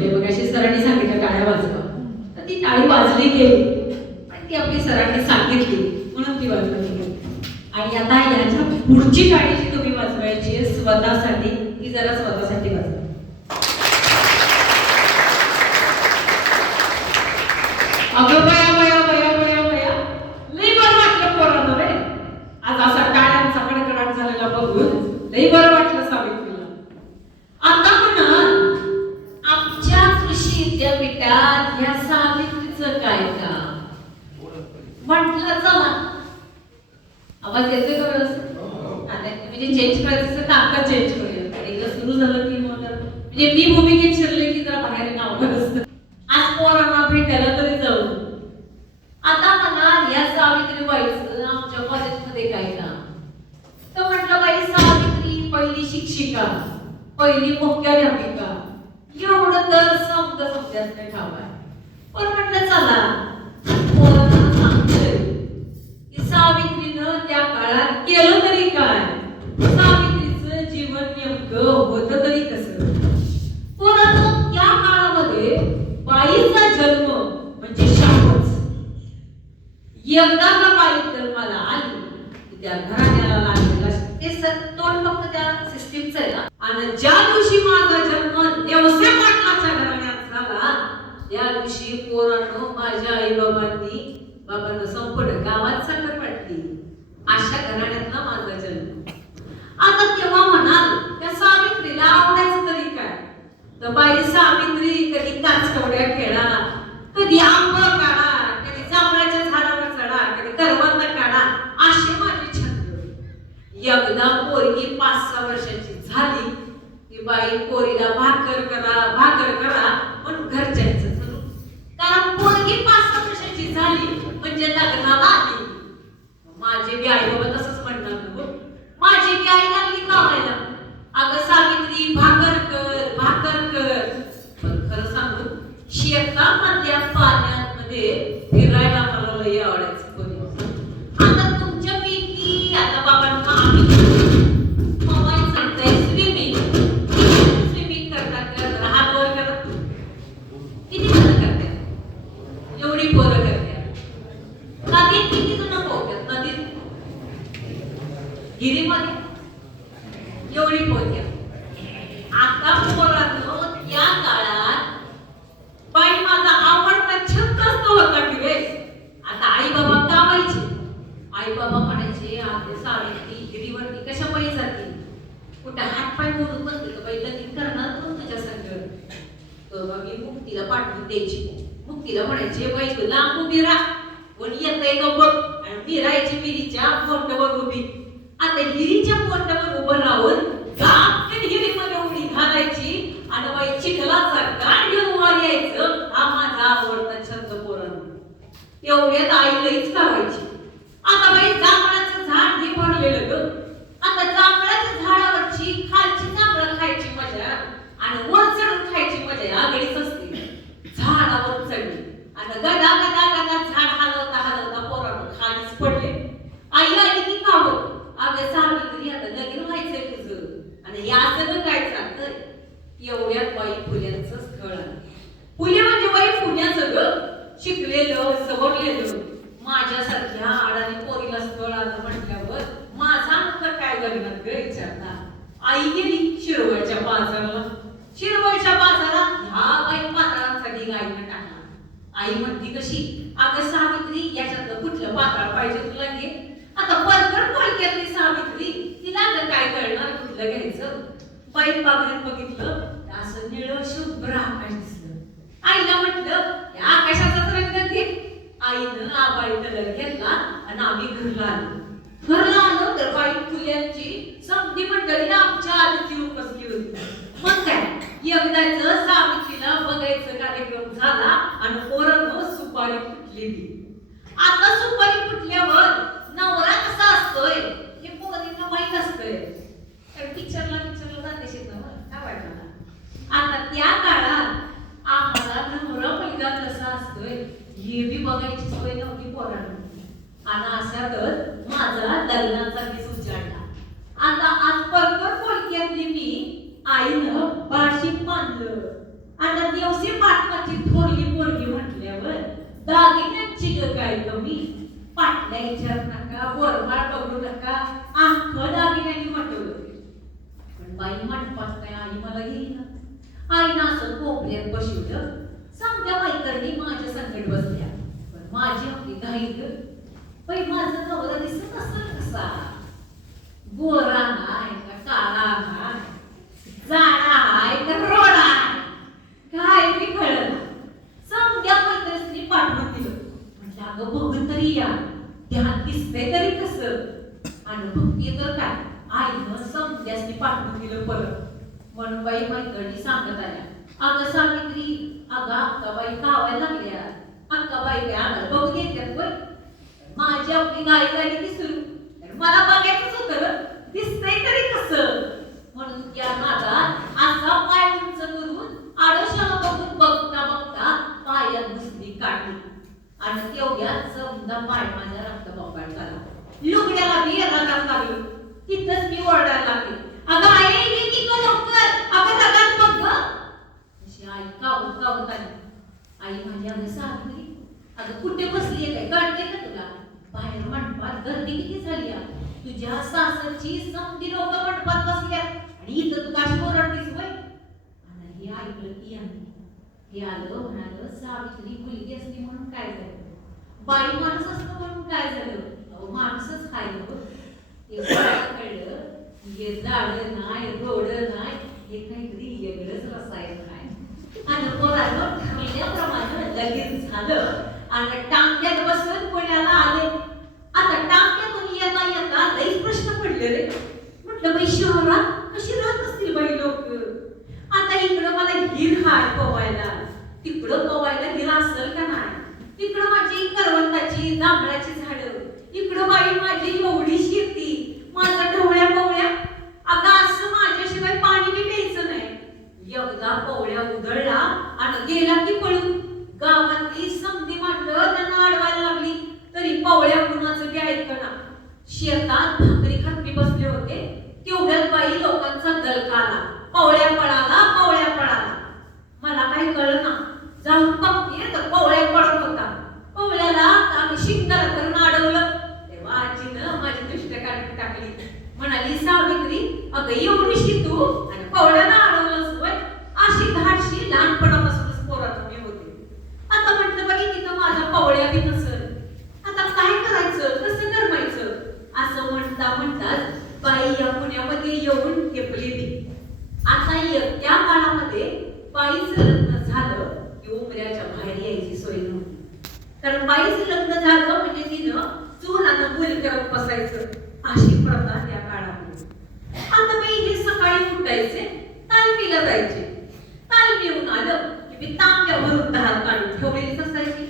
होते. मग अशी सरांनी सांगितलं टाळ्या वाजवा. तर ती टाळी वाजली गेली. पण ती आपली सरांनी सांगितली. म्हणून ती वाजवली गेली. आणि आता याच्या पुढची टाळी जी तुम्ही वाजवायची आहे स्वतःसाठी ती जरा स्वतःसाठी वाजवा अगं बया बया बया बया बया लई बरं वाटलं पोरांना रे आज असा टाळ्यांचा कडकडाट झालेला बघून लई बरं वाटलं सावित्रीला आता म्हणा आमच्या कृषी विद्यापीठात या सावित्रीचं काय काम म्हटलं चला आवाज येतोय का व्यवस्थित आता म्हणजे चेंज करायचं असेल तर आता चेंज करूया एकदा सुरू झालं की मग जरा- म्हणजे मी भूमिकेत शिरले की जरा बाहेर नाव असतं आज पोरांना भेटायला तरी जाऊ. आता म्हणा या सावित्री बाईचं आमच्या कॉलेजमध्ये काही ना. तर म्हटलं बाई सावित्री पहिली शिक्षिका पहिली मुख्याध्यापिका एवढं तर समज समजाच नाही ठाव आहे. पण म्हटलं चला पोरांना सांगतोय सावित्रीनं त्या काळात केलं एकदा का बाई जन्माला आली? त्या घराण्याला लागलेला ते स- तोंड फक्त त्या सिस्टीमचं आहे आणि ज्या दिवशी माझा जन्म देवसे पाटलाच्या घराण्यात झाला त्या दिवशी पोरांनो माझ्या आई बाबांनी बाबांना संपूर्ण गावात साखर वाटली अशा घराण्यातला माझा जन्म. आता तेव्हा म्हणाल त्या सावित्रीला आवडायचं तरी काय? तर बाई सावित्री कधी काचकवड्या खेळा कधी आंबा काढा कधी जांभळाच्या झाडावर चढा कधी करवंद काढा असे माझे छंद एकदा पोरगी पाच सहा वर्षाची झाली की बाई पोरीला भाकर करा भाकर करा पण घरच्यांचं कारण पोरगी पाच सहा वर्षाची झाली म्हणजे लग्नाला आली. माझे बी आई बाबा तसंच म्हणणार ना हो. माझी बी आई लागली कावायला अगं सावित्री भाकर कर भाकर कर. पण खरं सांगू शेतामधल्या पाण्यामध्ये फिरायला मला लई आवडायचं कोणी आता तुमच्यापैकी आता बाबांना आम्ही पवायला सांगताय स्विमिंग स्विमिंग करतात का जरा हात वर करा किती जण करतात एवढी पोरं करतात नदीत किती जण पोहतात नदीत गिरीमध्ये एवढी पोहत्या आता पोरांनो त्या काळात बाई माझा आवडता छंदच तो होता की रे आता आई बाबा कामायचे आई बाबा म्हणायचे आते सावित्री गिरीवरती कशा पायी जाते कुठं हात पाय मोडून बसले का बाई लगीन करणार कोण तुझ्या संग तर मग मी मुक्तीला पाठवून द्यायची मुक्तीला म्हणायचे लांब उभी राहा. कोणी येतंय का बघ? आणि विरायची विहिरीच्या पोटावर उभी. आता हिरीच्या पोटावर उभं राहून गाठ्यान हिरीमध्ये उडी घालायची आणि बाई चिखलाचा गाठ घेऊन वर यायचं हा माझा आवडता छंद पोरांना एवढ्यात आई लईच करायची आता बाई जांभळाचं झाड हे पडलेलं ग. आता जांभळाच्या झाडावरची खालची जांभळं खायची मजा आणि वर चढून खायची मजा आगळीच असते. झाडावर चढली. आणि गदा गदा गदा झाड हलवता हलवता पोरानं खालीच पडले. आई किती की अगं सावित्री आता लगीन व्हायचंय तुझं. आणि या सगळं काय चालतंय? एवढ्या बाई फुल्यांचं स्थळ फुले म्हणजे बाई पुण्याचं ग. शिकलेलं सवरलेलं. माझ्यासारख्या आडाने पोरीला स्थळ आलं म्हटल्यावर माझा मुलगा काय लग्नात ग विचारता? आई गेली शिरवळच्या बाजाराला शिरवळच्या बाजारात ह्या बाई पातळांसाठी गायनं टाकला आई म्हणती कशी अगं सावित्री याच्यातलं कुठलं पाताळ पाहिजे तुला घे आता परकर कोलक्यातली सावित्री तिला अगं काय कळणार कुठलं घ्यायचं? बाई बाबरीत बघितलं असं निळं शुभ्र आकाश दिसलं. आईला म्हटलं या आकाशाचाच रंग घे. आईनं आबाई कलर घेतला आणि आम्ही घरला आलो. घरला आलो तर बाई फुल्यांची सगळी मंडळी आमच्या आधी येऊन बसली होती. मग काय? एकदाच सावित्रीला बघायचं कार्यक्रम झाला आणि पोरं सुपारी फुटली आता सुपारी फुटल्यावर नवरा कसा असतोय हे पोरींना माहीत असतंय पिक्चरला पिक्चरला जाते शेतावर काय वाटलं आता त्या काळात आम्हाला नवरा मुलगा कसा असतोय हे बी बघायची सोय नव्हती पोरांना आणि अशातच माझा लग्नाचा दिस उजाडला आता आज परकर पोलक्यातली मी आईनं बाशिक बांधलं आता देव ग काय कमी पाटल्या विचार नका बोरमाळ बघू नका आखं दागिन्यांनी म्हटलं पण बाई म्हणपात नाही आई मला घेईना आईनं असं कोपऱ्यात बसवलं समजा बाईकडनी माझ्या संकट बसल्या पण माझी आपली घाई ग बाई माझं नवरा दिसत असेल कसा? गोरा नाय का काळा नाय जाडा हाय का रोडा हाय काय मी कळलं? समजा मैत्रिणी पाठवून दिलं. म्हटलं अगं बघून तरी या. ध्यान दिसतंय तरी कसं आणि भक्ती तर काय? आईनं समजासनी पाठवून दिलं परत. म्हणून बाई मैत्रिणी सांगत आल्या. अगं सावित्री अगं अक्काबाई कावायला लागल्या. अक्काबाई काय आम्हाला बघून येतात पण माझी आपली गाडी गाडी दिसली तर मला बघायचंच होतं दिसतंय तरी कसं? म्हणून त्या नादात असा पाय उंच करून आडोशाला बघून बघता बघता पायात दुसरी काढली. आणि तेवढ्यात समजा पाय माझ्या रक्त बंबाळ झाला. लुगड्याला मी रगात लागलो. तिथंच मी ओरडायला लागले. अगं आई ये की गं लवकर. अगं रगात बघ गं. अशी आई कावत कावत आली. आई माझी अगं सावली अगं कुठे बसली आहे काय? कळते का तुला? बाहेर मंडपात गर्दी किती झाली तुझ्या सासरची समधी लोक मंडपात बसल्या. आणि इथं तू काशी ओरडतीस वय आणि हे ऐकलं की यांनी. हे आलं म्हणाल सावित्री मुलगी असली म्हणून काय झालं? बाई माणूस असतं म्हणून काय झालं? अहो माणूसच काय हो. ते कळलं हे झाडं नाही रोड नाही हे काहीतरी वेगळंच रसायन आहे. आणि पोरानं ठरल्याप्रमाणे लगेच झालं. आणि टांग्यात बसून पुण्याला आले. आता टांग्यातून येता येता लईच प्रश्न पडले रे म्हटलं बाई शहरात कशी राहत असतील बाई लोक आता इकडं मला हीर हाय पवायला तिकडं पवायला हीर असेल का नाही तिकडं माझी करवंदाची जांभळाची झाडं इकडं बाई माझी एवढी शेती माझा ढवळ्या पवळ्या अगं असं माझ्याशिवाय पाणी बी प्यायचं नाही एकदा पवळ्या उधळला आणि गेला की पळून गावातली समधी मांडलं त्यांना अडवायला लागली तरी पवळ्या कुणाचं बी ऐकना शेतात भाकरी खात मी बसले होते तेवढ्यात बाई लोकांचा दलका आला पवळ्या पळाला पवळ्या पळाला मला काही कळलं ना जाऊन बघते तर पवळ्या पडत होता पवळ्याला आम्ही शिंगाला करून अडवलं तेव्हा आजीनं माझी दृष्ट काढून टाकली म्हणाली. सावित्री अगं एवढीशी तू आणि पवळ्याला वय अशी धाडशी लहानपणापासूनच पोरात मी होते आता म्हटलं बाई तिथं माझ्या पवळ्या बी नसल आता काय करायचं कसं करमायचं असं म्हणता म्हणताच बाई या पुण्यामध्ये येऊन टेपली ती आता य- त्या काळामध्ये बाईचं लग्न झालं की उमऱ्याच्या बाहेर यायची सोय नव्हती कारण बाईचं लग्न झालं म्हणजे तिनं चुलानं गुल करत बसायचं अशी प्रथा त्या काळामध्ये आता बाई हे सकाळी उठायचे तालमीला जायचे तालमी येऊन आलं की मी तांब्या भरून दहा काढून ठेवलेलीच असायची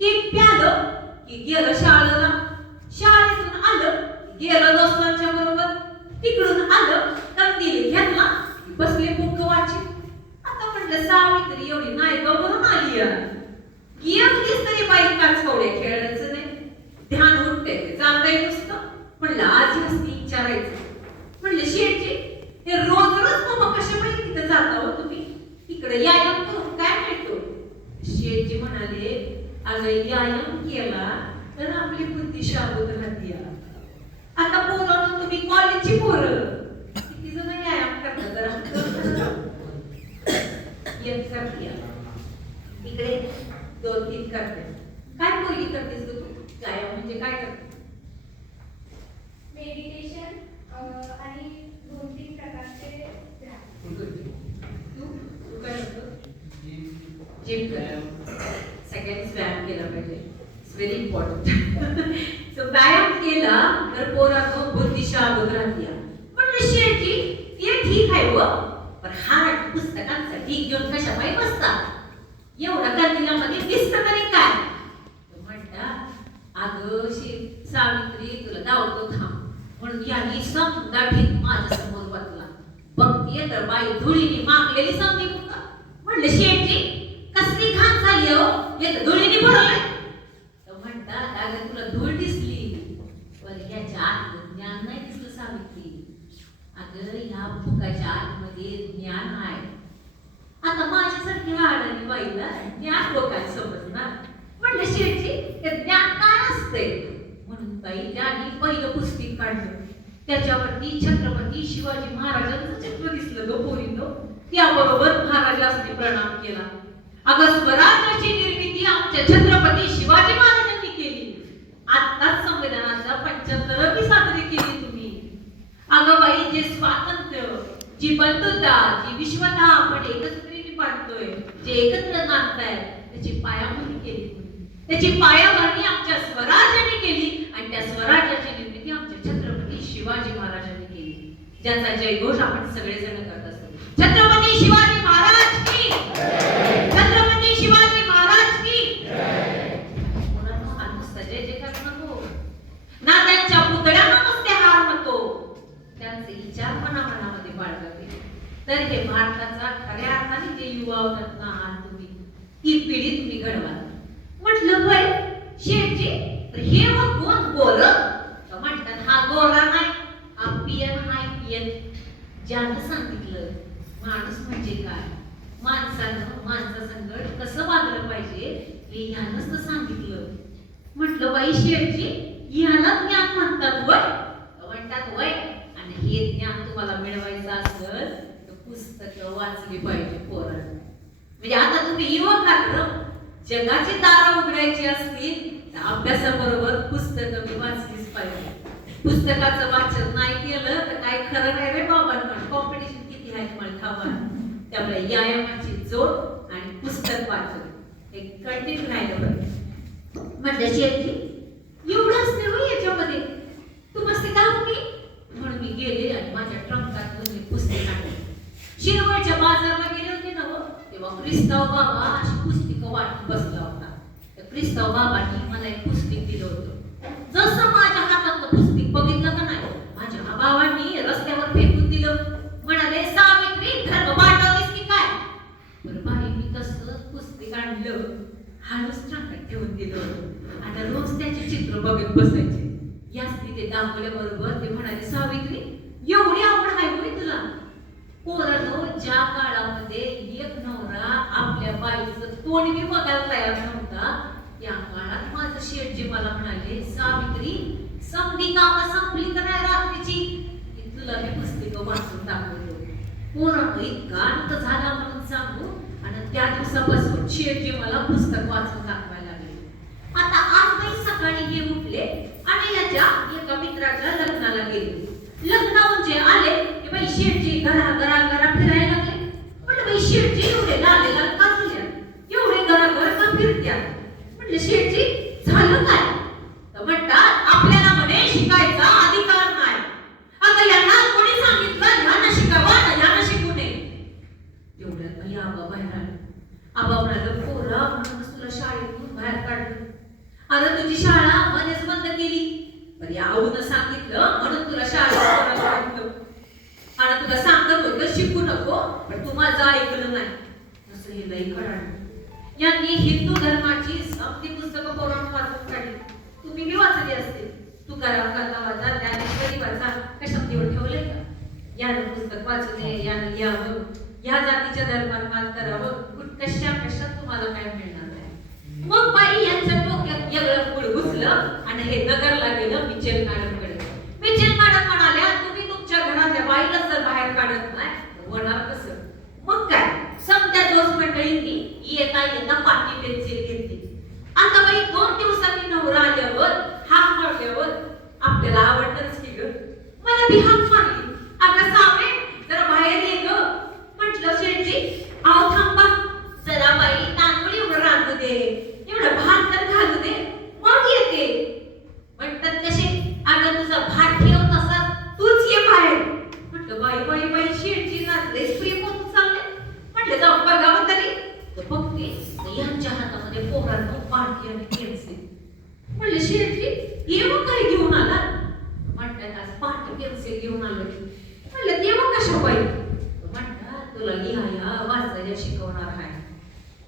ते प्यालं की गेलं शाळेला शाळेतून आलं की गेलं दोस्तांच्या बरोबर तिकडून आलं कंदील घेतला की बसले बुक वाचित आता म्हटलं सावित्री एवढी नायका भरून आली आहे. की एकटीच तरी बाई काचकवड्या खेळायचं नाही. ध्यान उठते जाताय नुसतं. म्हणलं आज हसती विचारायचं. म्हणलं शेटजी हे रोज रोज मग कसे बाई तिथं जाता हो तुम्ही? तिकडे व्यायाम करून काय मिळतो शेटजी म्हणाले अगं व्यायाम केला तर आपली बुद्धी शाबूत राहते आता पोरं तुम्ही कॉलेजची पोरं. इकडे दोन तीन करते. काय पोरगी करतेस ग तू? व्यायाम म्हणजे काय करते? मेडिटेशन आणि दोन तीन प्रकारचे तू तू? काय करतो? जिम कर सगळ्यांनीच व्यायाम केला पाहिजे. इट्स व्हेरी इम्पॉर्टंट सो व्यायाम केला तर पोरानं बुद्धी शाबूत राहते म्हणलं शेठजी ते ठीक आहे व पण हात पुस्तकांचा ठीक घेऊन कशा पायी बसतात एवढा कंदिलामध्ये दिसतं तरी काय तो म्हणता अगं शे सावित्री तुला दावतो थांब म्हणून यांनी समजा ठीक माझ्यासमोर बसला बघतीये तर बाई धुळीने मागलेली समजी मुका म्हणलं शेठजी कसली घाण झाली हो हे तर धुळीने भरलंय तर म्हणतात अगं तुला धूळ दिसली पण ह्याच्या आत ज्ञान नाही दिसलं सावित्री अगं ह्या फुकाच्या आतमध्ये ज्ञान आहे. आता माझ्यासारखी वाढली बाईला ज्ञान लोकांना समजणार म्हणलं शेठजी ते बाई त्यांनी पहिलं पुस्तक काढलं. त्याच्यावरती छत्रपती शिवाजी महाराजांचं चित्र दिसलं गो पोरीनो. त्याबरोबर महाराजांनी प्रणाम केला. अगं स्वराज्याची निर्मिती आमच्या छत्रपती शिवाजी महाराजांनी केली. आत्ताच संविधानाचा पंच्याहत्तरावी साजरी अगं बाई जे स्वातंत्र्य जी बंधुता जी विश्वता आपण एकत्रित पाडतोय जे एकत्र नांदताय त्याची पायाभरणी केली त्याची पायाभरणी आमच्या स्वराज्याने केली आणि त्या स्वराज्याची निर्मिती आमच्या छत्रपती शिवाजी महाराजांनी केली. ज्याचा जयघोष आपण सगळेजण करत असतो. छत्रपती शिवाजी महाराज की छत्रपती शिवाजी महाराज की मुलांनो, हा नुसता जय जयकार नको ना त्यांच्या पुतळ्यांना नुसते हार नको त्यांचे विचार मना मनामध्ये बाळगावे तर हे भारताचा खऱ्या युवा होतात ना आज तुम्ही. ती पिढी तुम्ही घडवा म्हटलं बाई शेठजी हे मग कोण गोर म्हणतात हा गोरा नाही हा पियन नाही पियन. ज्यानं सांगितलं माणूस म्हणजे काय? माणसानं माणसासंकट कसं वागलं पाहिजे? हे ह्यानंच तर सांगितलं. म्हटलं बाई शेठजी ह्याला ज्ञान म्हणतात वय? म्हणतात वय आणि हे ज्ञान तुम्हाला मिळवायचं असेल वाचली पाहिजे पोरांनी. म्हणजे आता तुम्ही युवक आहात ना, जगाची दारा उघडायची असतील तर अभ्यासाबरोबर पुस्तकं मी वाचलीच पाहिजे. पुस्तकाचं वाचन नाही केलं तर काय खरं नाही रे बाबांकडे कॉम्पिटिशन किती आहे तुम्हाला खावा त्यामुळे व्यायामाची जोड आणि पुस्तक वाचन हे कंटिन्यू राहिलं पाहिजे म्हटलं म्हणजे शेती एवढं असते याच्यामध्ये. तू मस्ती का होती म्हणून मी गेले आणि माझ्या ट्रंकात मी पुस्तक आणलं. शिरवळच्या बाजारला गेले होते ना हो, तेव्हा क्रिस्ताव बाबा अशी पुस्तकं वाटत बसला होता. तर क्रिस्ताव बाबांनी मला एक पुस्तक दिलं होतं. जसं माझ्या हातातलं पुस्तक बघितलं का नाही माझ्या बाबांनी रस्त्यावर फेकून दिलं. म्हणाले सावित्री धर्म बांधवलीस की काय? बरं बाई मी तसं पुस्तक आणलं. हाडूस ट्रंकात ठेवून दिलं होतं. आणि रोज त्याचे चित्र बघत बसायचे. याच तिथे दाखवल्याबरोबर ते म्हणाले सावित्री एवढी आवड पोरानो ज्या काळामध्ये एक नवरा आपल्या बाईचं कोणी बी बघायला तयार नव्हता या काळात माझं शेठजी मला म्हणाले सावित्री संपली काम संपली का नाही रात्रीची? तुला मी पुस्तकं वाचून दाखवतो पोरानो इतका अंत झाला म्हणून सांगू आणि त्या दिवसापासून शेठजी मला पुस्तक वाचून दाखवायला लागले. आता आज मी सकाळी हे उठले आणि याच्या एका मित्राच्या लग्नाला गेले. लग्नाहून जे आले की बाई शेठजी घरा घरा घरा फिरायला लागले. म्हटलं बाई शेठजी एवढे लाले लाल का एवढे घरा घर का फिरत्या? म्हटलं शेठजी झालं काय तर म्हणतात आपल्याला म्हणे शिकायचा अधिकार नाही आता यांना कोणी सांगितलं यांना शिकावं आणि यांना शिकू नये एवढ्यात बाई आबा बाहेर आले आबा म्हणाले पोरा म्हणूनच तुला शाळेतून बाहेर काढलं अरे तुझी शाळा मध्येच बंद केली पण या आऊनं सांगितलं म्हणून तुला शाळेत काढलं आणि तुला सांगत होतं शिकू नको पण तू माझं ऐकलं नाही असं हे लई कळालं यांनी हिंदू धर्माची अगदी पुस्तकं पोरांना वाचून काढली तुम्ही बी वाचली असते तू करा करता वाचा ज्ञानेश्वरी वाचा कशात निवड ठेवलंय का यानं पुस्तक वाचू नये यानं यावं या जातीच्या धर्मात मात करावं कुठ- कशा कशात तुम्हाला काय मिळणार नाही? मग बाई यांच्या डोक्यात पुढ घुसलं आणि हे नगरला गेलं मिचेल मॅडमकडे मिचेल मॅडम म्हणाल्या तुम्ही तुमच्या घराच्या बाईला जर बाहेर काढत नाही. होणार कसं? मग काय? समजा दोस्त मंडळींनी येता येता पाटी पेन्सिल घेतली. आता बाई दोन दिवसांनी नवरा आल्यावर हाक मारल्यावर आपल्याला आवडतच की ग? मला बी हाक मारली अगं सावे जरा बाहेर ये ग म्हटलं शेठजी आहो थांबा जरा बाई तांदूळ एवढं रांधू दे एवढं भात तर घालू दे मग येते म्हणतात कसे अगं तुझा भात ठेव तसा तूच ये बाहेर म्हटलं बाई बाई बाई शेठजी नाचलेच प्रेम होत चालले म्हटलं जाऊन बघावं तरी तर बघते तर यांच्या हातामध्ये पोरांनो पाठी आणि पेन्सिल म्हणले शेठजी ये काय घेऊन आला. म्हणतात आज पाठी पेन्सिल घेऊन आलो म्हणलं तेव्हा कशा पाहिजे म्हणतात तुला लिहाया वाचायला शिकवणार आहे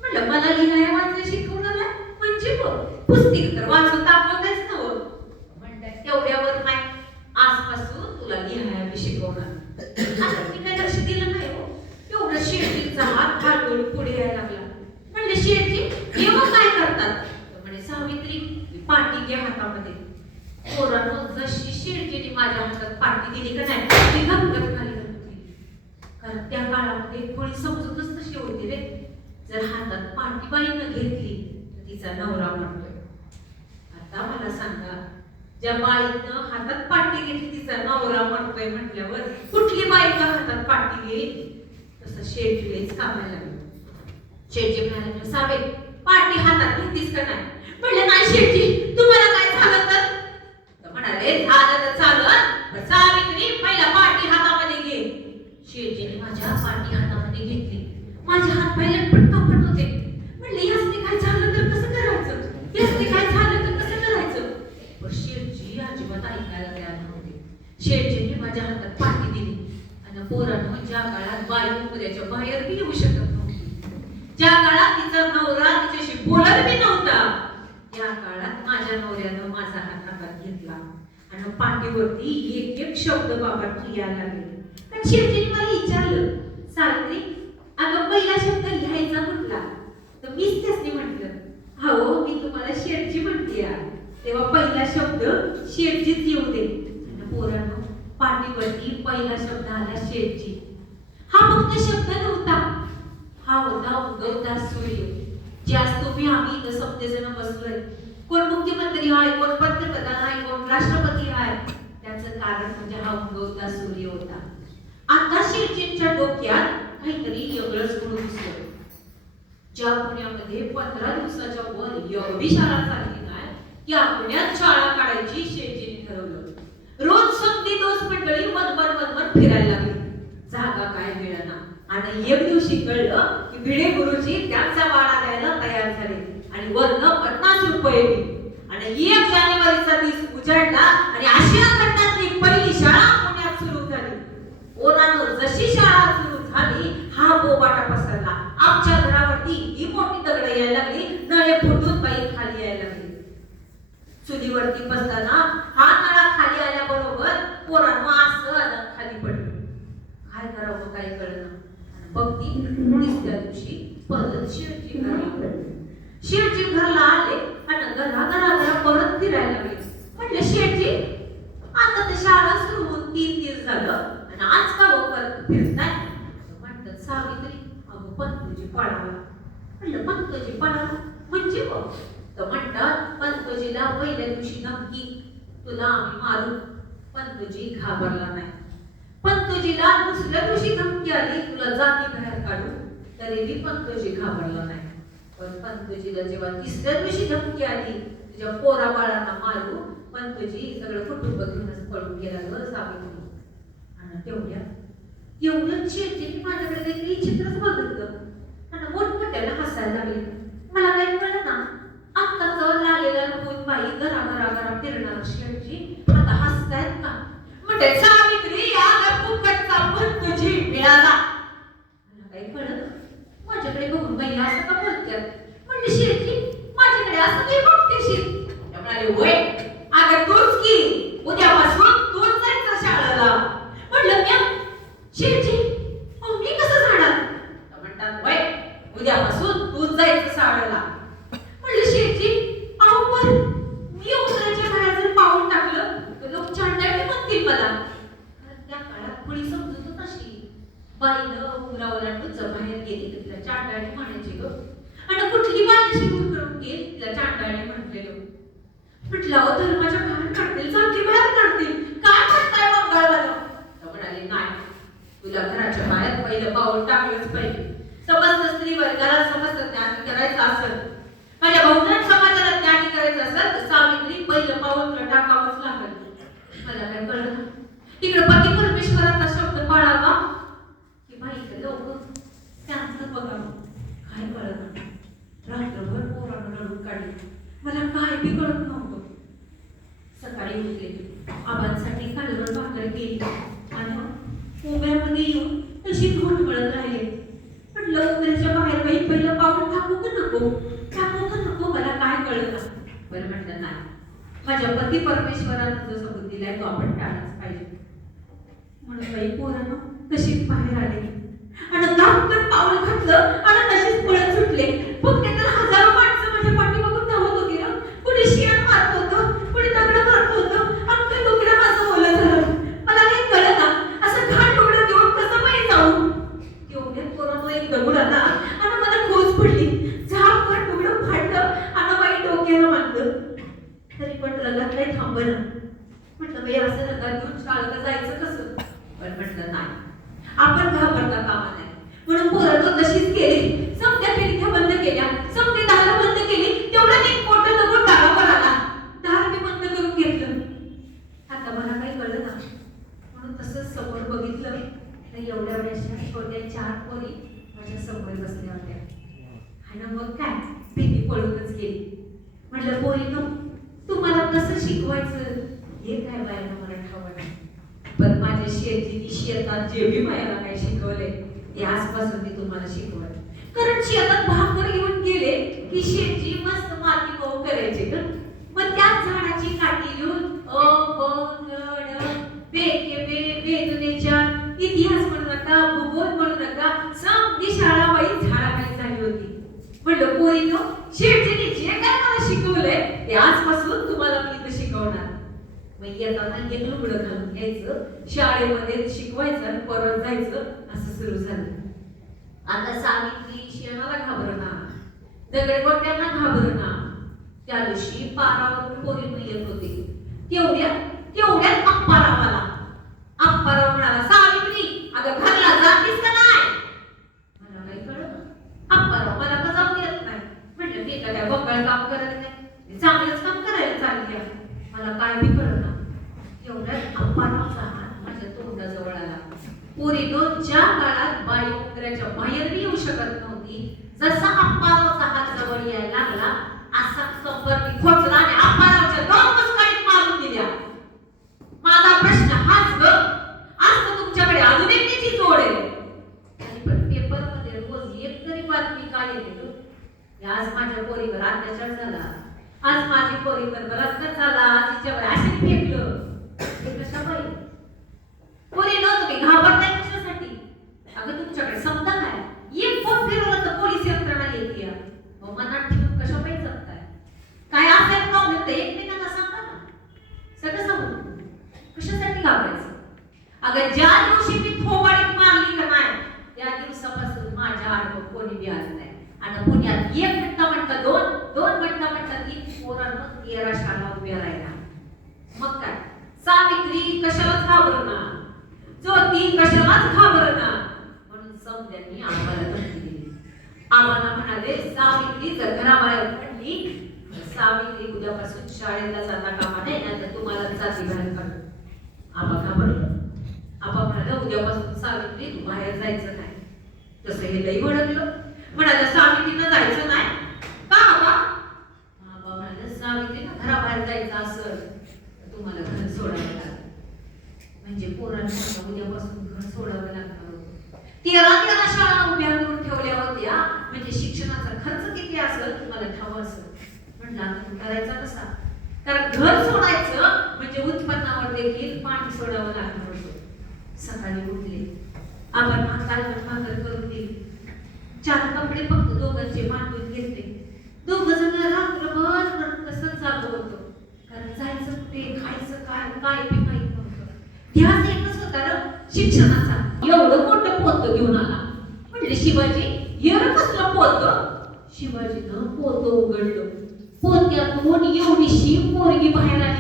म्हणलं मला लिहाया वाचायला शिकवणार आहे म्हणजे बघ पुस्तक तर वाचून दाखवतेच ना हो. म्हणतात तेवढ्यावर नाही आजपासून तुला लिहाया मी शिकवणार आता मी काय लक्ष दिलं नाही हो तेवढं शेठजीचा हात हळूहळू पुढे यायला लागला म्हणले शेठजी एवढं काय करतात तर म्हणे सावित्री ही पाटी घ्या हातामध्ये पोरांनो जशी शेळकेने माझ्या हातात पाठी दिली का नाही ती गपगप खाली घातली कारण त्या काळामध्ये कोणी समजतच तशी होती रे जर हातात पाठी बाईनं घेतली तर तिचा नवरा म्हणतोय. आता मला सांगा ज्या बाईनं हातात पाठी घेतली तिचा नवरा म्हणतोय म्हटल्यावर कुठली बाई का हातात पाठी घेईल? तसं शेळकीलाच कामायला लागलं. शेळके म्हणाले सावे पाठी हातात घेतलीस का नाही? म्हणलं नाही शेळकी तुम्हाला काय झालं तर? म्हणाले झालं तर चालत पण सावित्री पहिला पाठी हातामध्ये घे. शेळजीने माझ्या पाठी हातामध्ये घेतली. माझे हात पाय लटपट होते म्हणले यासने काय झालं तर कसं करायचं यासने काय झालं तर कसं करायचं पण शेठजी अजिबात ऐकायला तयार नव्हते शेठजीने माझ्या हातात पाठी दिली आणि पोरांनो ज्या काळात बाई त्याच्या बाहेर बी येऊ शकत नव्हती. ज्या काळात तिचा नवरा तिच्याशी बोलत बी नव्हता त्या काळात माझ्या नवऱ्यानं माझा हात हातात घेतला. आणि पाठीवरती एक एक शब्द बाबा लिहायला लागले. पण शेवटी मला विचारलं सावित्री अगं पहिला शब्द लिहायचा म्हटला तर मीच त्यासनी म्हटलं हो मी तुम्हाला शेठजी म्हणते तेव्हा पहिला शब्द शेठजीच येऊ दे. आणि पाठीवरती पहिला शब्द आला शेठजी. हा फक्त शब्द नव्हता. हा होता उगवता सूर्य. ज्यास तुम्ही आम्ही इथं सप्तेजण बसलोय. कोण मुख्यमंत्री आहे कोण पंतप्रधान आहे कोण राष्ट्रपती आहे त्याचं कारण म्हणजे हा उगवता सूर्य होता. आता शेटजींच्या डोक्यात काहीतरी वेगळंच म्हणून दिसलं. ज्या पुण्यामध्ये पंधरा दिवसाच्या वर एवढी शाळा चालली नाही की पुण्यात शाळा काढायची शेटजीने ठरवलं. समधी मंडळी मनमन मनमन फिरायला लागली. जागा काय मिळाला आणि एक दिवशी कळलं की भिडे गुरुजी त्यांचा वाडा द्यायला तयार झाले. आणि वरनं पन्नास रुपये आणि एक जानेवारीचा दिवस उजाडला आणि आशिया खंडातली पहिली शाळा पुण्यात सुरू झाली. ओरानं जशी शाळा सुरू झाली हा बोबाटा पसरला. आमच्या घरावरती ही मोठी दगड यायला लागली. नळे फुटून बाई खाली यायला लागली. चुलीवरती बसताना हा नळा खाली आल्याबरोबर पोरांना असं खाली पडलं. काय करावं काय कळलं? बघती तिसऱ्या दिवशी परत शिवजी घरला शिवजी घरला आले आणि घरा घरा घरा परत फिरायला गेले म्हटलं शेठजी आता तर शाळा सुरू होऊन तीन दिवस झालं आणि आज का हो परत फिरताय? म्हणतात सावित्री अगं पंतोजी पळाला म्हणलं पंतोजी पळाला तर म्हणतात पंतजीला पहिल्या दिवशी नक्की तुला आम्ही मारू. पंतजी घाबरला नाही. पंतजीला दुसऱ्या दिवशी धमकी आली तुला जाती बाहेर काढू. तरी बी पंतोजी घाबरला नाही. पण पंतोजीला जेव्हा तिसऱ्या दिवशी धमकी आली तुझ्या पोरा बाळांना मारू पंतजी सगळं कुटुंब घेऊनच पळून गेला ग सावित्री. आणि तेवढ्या एवढं शेतीने माझ्याकडे मी चित्रच बघितलं आणि मोठमोठ्याला हसायला लागले. मला काही कळलं ना आत्ताच लागलेला होऊन बाई गरा घरा घरा फिरणार शेळजी आता हसतायत का? म्हणजे सावित्री या फुकटचा जी मिळाला. काही कळत माझ्याकडे बघून बाई असं का बोलत्यात? म्हणजे शेळजी माझ्याकडे असं काही बघते त्या म्हणाले होय अगं तूच की उद्यापासून तूच जायचं शाळेला म्हणलं म्या शेठजी अहो मी कसं जाणार तर म्हणतात होय उद्यापासून तूच जायचं शाळेला म्हणलं शेठजी अहो पण मी उतराच्या बाहेर जर पाऊल टाकलं तर लोक चांडाळी म्हणतील मला कारण त्या काळात कोणी समजत होत अशी बाईनं उमरा ओलांडून जर बाहेर गेली तर तिला चांडाळी म्हणायची ग आणि कुठली बाई अशी दूर करून गेली तिला चांडाळी म्हटलेलं म्हटलं अहो धर्माच्या बाहेर काढतील जाती बाहेर काढतील काय म्हणताय मंगळवार तर म्हणाले नाही तुला घराच्या बाहेर पहिलं पाऊल टाकलंच पाहिजे. समस्त स्त्री वर्गाला समस्त ज्ञान करायचं असेल. माझ्या बहुजन समाजाला ज्ञान करायचं असेल तर सावित्री पहिलं पाऊल टाकावंच लागेल. मला काय कळलं तिकडे पती परमेश्वराचा शब्द पाळावा. की बाई लोक त्यांचं बघावं. काय कळत रात्रभर पोरानं रडून काढली. मला काय बी कळत नव्हतं. सकाळी उठले. आबांसाठी कालवर भाकर केली. आणि मग उभ्यामध्ये येऊन तशी घोटमळत राहिले. म्हटलं घरच्या बाहेर बाई पहिलं पाऊल टाकू का नको? टाकू का नको? मला काय कळत? बरं म्हटलं नाही. माझ्या पती परमेश्वरानं जो सबूत दिलाय. तो आपण टाळलाच पाहिजे. म्हणून बाई पोरानं तशीच बाहेर आले. आणि धापकन पाऊल घातलं आणि तशीच पळत सुटले. फक्त आणि एवढ्या वेळेच्या छोट्या चार पोरी माझ्यासमोर बसल्या होत्या. आणि मग काय? भीती पळूनच गेली. म्हटलं पोरी तू तुम्हाला कसं शिकवायचं? हे काय बायला मला ठावलं पण माझ्या शेतीने शेतात जे बी बायला काय शिकवले ते आजपासून मी तुम्हाला शिकवलं कारण शेतात भाकर घेऊन गेले की शेती मस्त माती मऊ करायची ग. मग त्याच झाडाची काठी घेऊन अ ब ग ड बे के बे बे नका भूगोल म्हणू नका सगळी शाळा बाई झाडाखाली झाली होती. म्हणलं पोरीनो शेठजीने जे काय मला शिकवलंय ते आजपासून तुम्हाला मी इथं शिकवणार. मग येताना एक लुगडं घालून घ्यायचं शाळेमध्ये शिकवायचं आणि परत जायचं असं सुरू झालं. आता सांगितली शेणाला घाबरना दगडगोट्यांना घाबरना त्या दिवशी पारावरून पोरी येत होते. तेवढ्या तेवढ्यात अप्पाराव आला अप्पाराव म्हणाला अगं घरला जातीस का नाही. मला काही कळलं. अप्पाराव मला का जाऊ येत नाही. म्हटलं मी तर काय बंगाळ काम करत नाही चांगलंच काम करायला चालली आहे. मला काय बी कळना एवढ्यात अप्पारावचा हात माझ्या तोंडाजवळ आला. पुरी ज्या काळात बाई उंदराच्या बाहेर येऊ शकत नव्हती. जसा अप्पारावचा हात जवळ यायला लागला असा कंबर मी खोचला आणि अप्पारावच्या दोन मस्काळीत मारून दिल्या. माझा प्रश्न हाच ग आज तर तुमच्याकडे अजून एक त्याची जोड आहे आणि पण पेपरमध्ये रोज एक तरी बातमी काय येते ग? की आज माझ्या पोरीवर अत्याचार झाला. आज माझी पोरीवर बलात्कार झाला. तिच्यावर ऍसिड फेकलं हे कशा बाई? पोरी न तुम्ही घाबरताय कशासाठी? अगं तुमच्याकडे समजा काय एक फोन फिरवलं तर पोलीस यंत्रणा येते. मग मनात ठेवून कशा पाहिजे जगताय? काय असेल प्रॉब्लेम तर एकमेकांना सांगा ना. सगळं सांगू कशासाठी घाबरायचं? अगं ज्या दिवशी मी थोबाडीत मारली का नाही त्या दिवसापासून माझ्या आडवं कोणी बी आलं नाही. आणि पुण्यात एक मिनिटा म्हटलं दोन दोन मिनिटा म्हटलं तीन पोरांना तेरा शाळा उभ्या राहिला मग काय? सावित्री कशालाच घाबरना ज्योती कशालाच घाबरना म्हणून समजांनी आम्हाला धमकी दिली. आम्हाला म्हणाले सावित्री जर घराबाहेर पडली सावित्री उद्यापासून शाळेला जाता कामा नाही ना तर तुम्हाला जाती बाहेर काढू. आबा घाबरलो आबा म्हणाला उद्यापासून सावित्री तू बाहेर जायचं नाही. तसं हे लई भडकलं. म्हणाला सावित्रीनं जायचं नाही. का बाबा? आबा म्हणाले सावित्रीनं घराबाहेर जायचं असं तुम्हाला घर सोडावं लागलं. म्हणजे पोरांना उद्यापासून घर सोडावं लागणार तेरा तेरा शाळा उभ्या करून ठेवल्या होत्या म्हणजे शिक्षणाचा खर्च किती असेल तुम्हाला ठाव असेल. म्हणला करायचा कसा? कारण घर सोडायचं म्हणजे उत्पन्नावर देखील पाणी सोडावं लागणार होतं. सकाळी उठले. आपण कालवण भाकर करून चार कपडे फक्त दोघांचे बांधून घेतले. दोघ जण रात्रभर तसंच जाग होतो. कारण जायचं कुठे खायचं काय काय बी माहीत नव्हतं. ध्यास एकच होता ना शिक्षणाचा. एवढं मोठं पोत घेऊन आला. म्हणले शिवाजी यर कसलं पोत? शिवाजीनं पोत उघडलं. पोत्यातून एवढीशी पोरगी बाहेर आली.